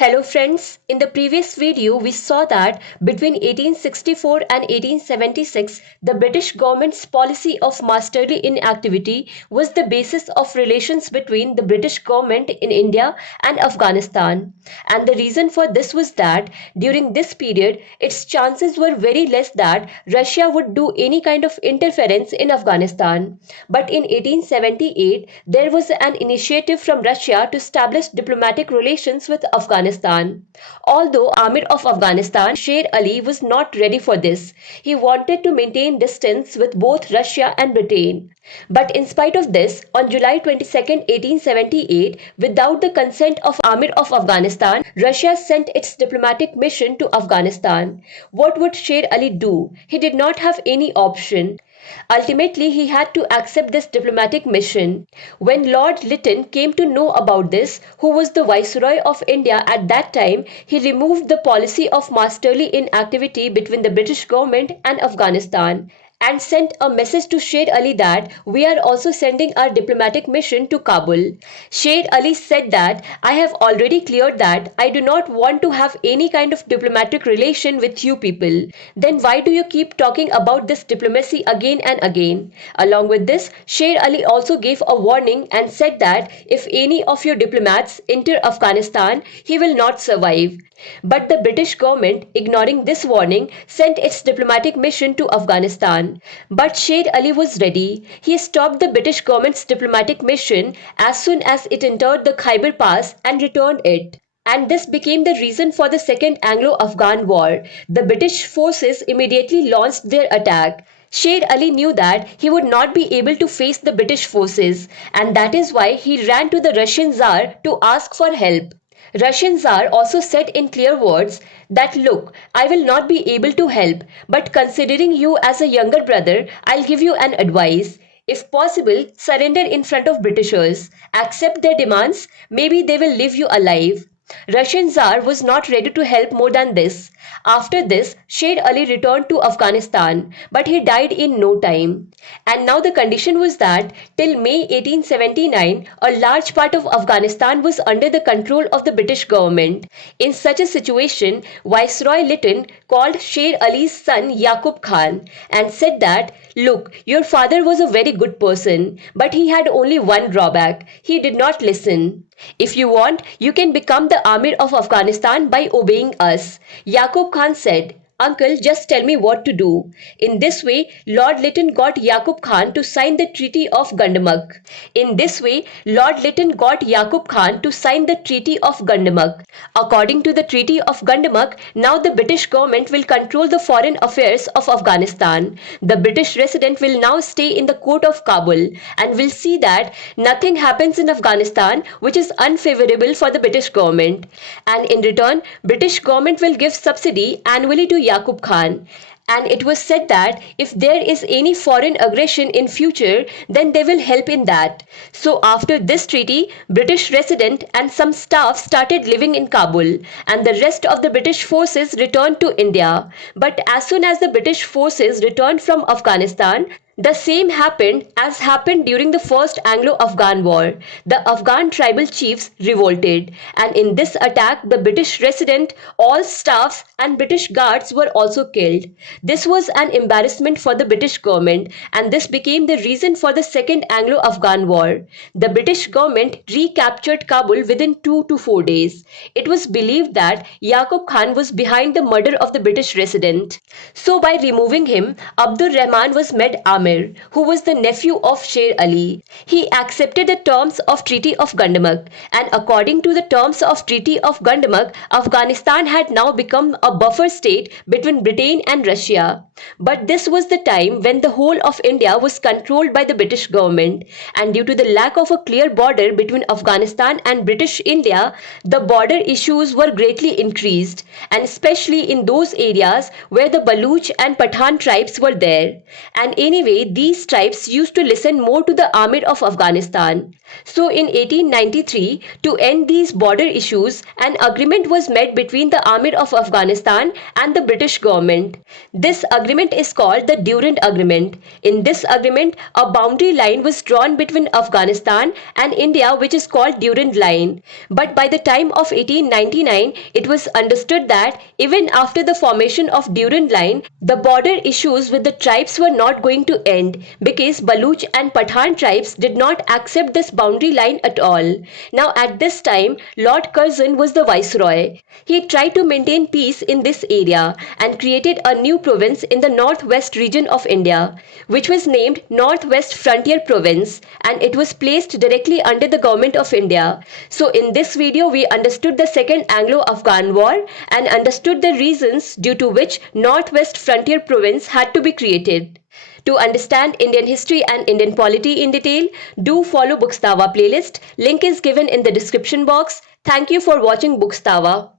Hello friends, in the previous video we saw that between 1864 and 1876 the British government's policy of masterly inactivity was the basis of relations between the British government in India and Afghanistan. And the reason for this was that during this period its chances were very less that Russia would do any kind of interference in Afghanistan. But in 1878 there was an initiative from Russia to establish diplomatic relations with Afghanistan. Although Amir of Afghanistan, Sher Ali, was not ready for this, he wanted to maintain distance with both Russia and Britain. But in spite of this, on July 22, 1878, without the consent of Amir of Afghanistan, Russia sent its diplomatic mission to Afghanistan. What would Sher Ali do? He did not have any option. Ultimately, he had to accept this diplomatic mission. When Lord Lytton came to know about this, who was the Viceroy of India at that time, he removed the policy of masterly inactivity between the British government and Afghanistan and sent a message to Sher Ali that we are also sending our diplomatic mission to Kabul. Sher Ali said that I have already cleared that I do not want to have any kind of diplomatic relation with you people. Then why do you keep talking about this diplomacy again and again? Along with this, Sher Ali also gave a warning and said that if any of your diplomats enter Afghanistan, he will not survive. But the British government, ignoring this warning, sent its diplomatic mission to Afghanistan. But Sher Ali was ready. He stopped the British government's diplomatic mission as soon as it entered the Khyber Pass and returned it. And this became the reason for the Second Anglo Afghan War. The British forces immediately launched their attack. Sher Ali knew that he would not be able to face the British forces, and that is why he ran to the Russian Tsar to ask for help. Russian Tsar also said in clear words that look, I will not be able to help, but considering you as a younger brother, I'll give you an advice. If possible, surrender in front of Britishers. Accept their demands, maybe they will leave you alive. Russian Tsar was not ready to help more than this. After this, Sher Ali returned to Afghanistan, but he died in no time. And now the condition was that till May 1879, a large part of Afghanistan was under the control of the British government. In such a situation, Viceroy Lytton called Sher Ali's son Yaqub Khan and said that, look, your father was a very good person, but he had only one drawback. He did not listen. If you want, you can become the Amir of Afghanistan by obeying us. Yaqub Khan said, Uncle, just tell me what to do. In this way, Lord Lytton got Yaqub Khan to sign the Treaty of Gandamak. According to the Treaty of Gandamak, now the British government will control the foreign affairs of Afghanistan. The British resident will now stay in the court of Kabul and will see that nothing happens in Afghanistan which is unfavorable for the British government. And in return, British government will give subsidy annually to Yaqub Khan. And it was said that if there is any foreign aggression in future, then they will help in that. So after this treaty, British resident and some staff started living in Kabul, and the rest of the British forces returned to India. But as soon as the British forces returned from Afghanistan, the same happened as happened during the First Anglo-Afghan War. The Afghan tribal chiefs revolted, and in this attack the British resident, all staffs and British guards were also killed. This was an embarrassment for the British government, and this became the reason for the Second Anglo-Afghan War. The British government recaptured Kabul within 2 to 4 days. It was believed that Yaqub Khan was behind the murder of the British resident. So by removing him, Abdur Rahman was made Amir, who was the nephew of Sher Ali. He accepted the terms of Treaty of Gandamak, and according to the terms of Treaty of Gandamak, Afghanistan had now become a buffer state between Britain and Russia. But this was the time when the whole of India was controlled by the British government, and due to the lack of a clear border between Afghanistan and British India, the border issues were greatly increased, and especially in those areas where the Baluch and Pathan tribes were there. And anyway, day, these tribes used to listen more to the Amir of Afghanistan. So in 1893, to end these border issues, an agreement was made between the Amir of Afghanistan and the British government. This agreement is called the Durand Agreement. In this agreement, a boundary line was drawn between Afghanistan and India, which is called Durand Line. But by the time of 1899, it was understood that even after the formation of Durand Line, the border issues with the tribes were not going to end because Baluch and Pathan tribes did not accept this boundary line at all. Now at this time, Lord Curzon was the viceroy. He tried to maintain peace in this area and created a new province in the northwest region of India, which was named Northwest Frontier Province, and it was placed directly under the government of India. So in this video, we understood the Second Anglo Afghan War and understood the reasons due to which Northwest Frontier Province had to be created. To understand Indian history and Indian polity in detail, do follow Bookstava playlist. Link is given in the description box. Thank you for watching Bookstava.